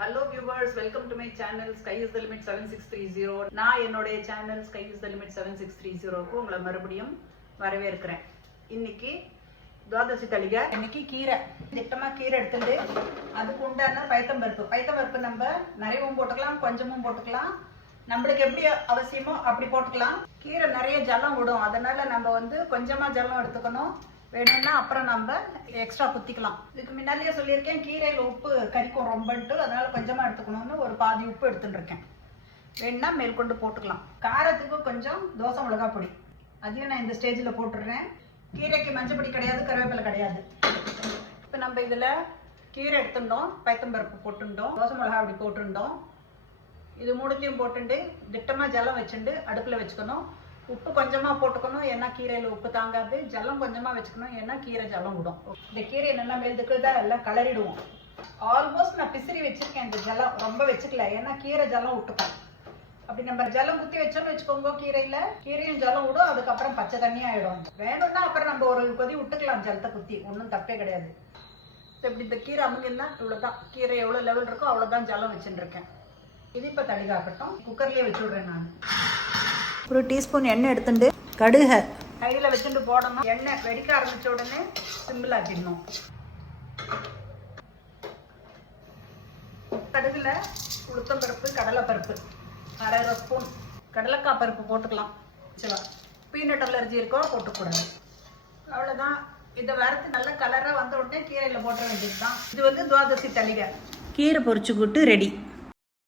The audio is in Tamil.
Hello viewers welcome to my channel sky is the limit seven six three zero நான் என்னுடைய channel sky is the limit seven six three ஜீரோக்கு உங்களை மறுபடியும் வரவேற்கிறேன். இன்னைக்கு துவாதசி தளிகை இன்னைக்கு கீரை. திட்டமாக கீரை எடுத்துட்டு அதுக்கு உண்டான பைத்தம்பருப்பு. பைத்தம்பருப்பு நம்ம நிறையவும் போட்டுக்கலாம் கொஞ்சமும் போட்டுக்கலாம். நம்மளுக்கு எப்படி அவசியமோ அப்படி போட்டுக்கலாம். கீரை நிறைய ஜலம் விடும். அதனால நம்ம வந்து கொஞ்சமா ஜலம் எடுத்துக்கணும். வேணும்னா அப்புறம் நம்ம எக்ஸ்ட்ரா குத்திக்கலாம். இதுக்கு முன்னாடியே சொல்லியிருக்கேன் கீரையில் உப்பு கறிக்கும் ரொம்பன்ட்டு அதனால கொஞ்சமாக எடுத்துக்கணும்னு ஒரு பாதி உப்பு எடுத்துட்டுருக்கேன். வேணும்னா மேற்கொண்டு போட்டுக்கலாம். காரத்துக்கு கொஞ்சம் தோசை மிளகா பொடி. அதையும் நான் இந்த ஸ்டேஜில் போட்டுடுறேன். கீரைக்கு மஞ்சள் பொடி கிடையாது கருவேப்பிலை கிடையாது. இப்போ நம்ம இதில் கீரை எடுத்துட்டோம் பைத்தம்பருப்பு போட்டுட்டோம் தோசை மிளகா அப்படி போட்டுட்டோம். இது மூணுத்தையும் போட்டுண்டு திட்டமாக ஜலம் வச்சுண்டு அடுப்பில் வச்சுக்கணும். உப்பு கொஞ்சமாக போட்டுக்கணும் ஏன்னா கீரையில் உப்பு தாங்காது. ஜலம் கொஞ்சமாக வச்சுக்கணும் ஏன்னா கீரை ஜலம் விடும். இந்த கீரையை நல்லா மெழுதுக்குதா எல்லாம் கலரிடுவோம். ஆல்மோஸ்ட் நான் பிசிறி வச்சிருக்கேன் இந்த ஜலம் ரொம்ப வச்சுக்கல ஏன்னா கீரை ஜலம் விட்டுப்பேன் அப்படி நம்ம ஜலம் குத்தி வச்சோம்னு வச்சுக்கோங்க கீரையில. கீரையும் ஜலம் விடும் அதுக்கப்புறம் பச்சை தண்ணி ஆயிடும். வேணும்னா அப்புறம் நம்ம ஒரு கொதி விட்டுக்கலாம் ஜலத்தை குத்தி. ஒன்றும் தப்பே கிடையாது. இப்படி இந்த கீரை அமுங்கன்னா இவ்வளோதான் கீரை எவ்வளோ லெவல் இருக்கோ அவ்வளோதான் ஜலம் வச்சுட்டு இருக்கேன். இது இப்போ தளிகாக்கட்டும் குக்கர்லேயே வச்சு விட்றேன் நான். ஒரு டீஸ்பூன் எண்ணெய் எடுத்துட்டு கடுகை. கையில் வச்சுட்டு போடணும். எண்ணெய் வெடிக்க ஆரம்பிச்ச உடனே சிம்பிள் ஆக்கிடணும். கடுகுல உளுத்தம்பருப்பு கடலைப்பருப்பு அரை அரை ஸ்பூன். கடலைக்காய் பருப்பு போட்டுக்கலாம். சில பீனட் அலர்ஜி இருக்கோ போட்டுக்கூடாது. அவ்வளோதான் இதை வறுத்து நல்ல கலராக வந்த உடனே கீரையில் போட்டுற வேண்டியது தான் இது வந்து துவாதசி தளிகை கீரை பொரிச்சுக்கிட்டு ரெடி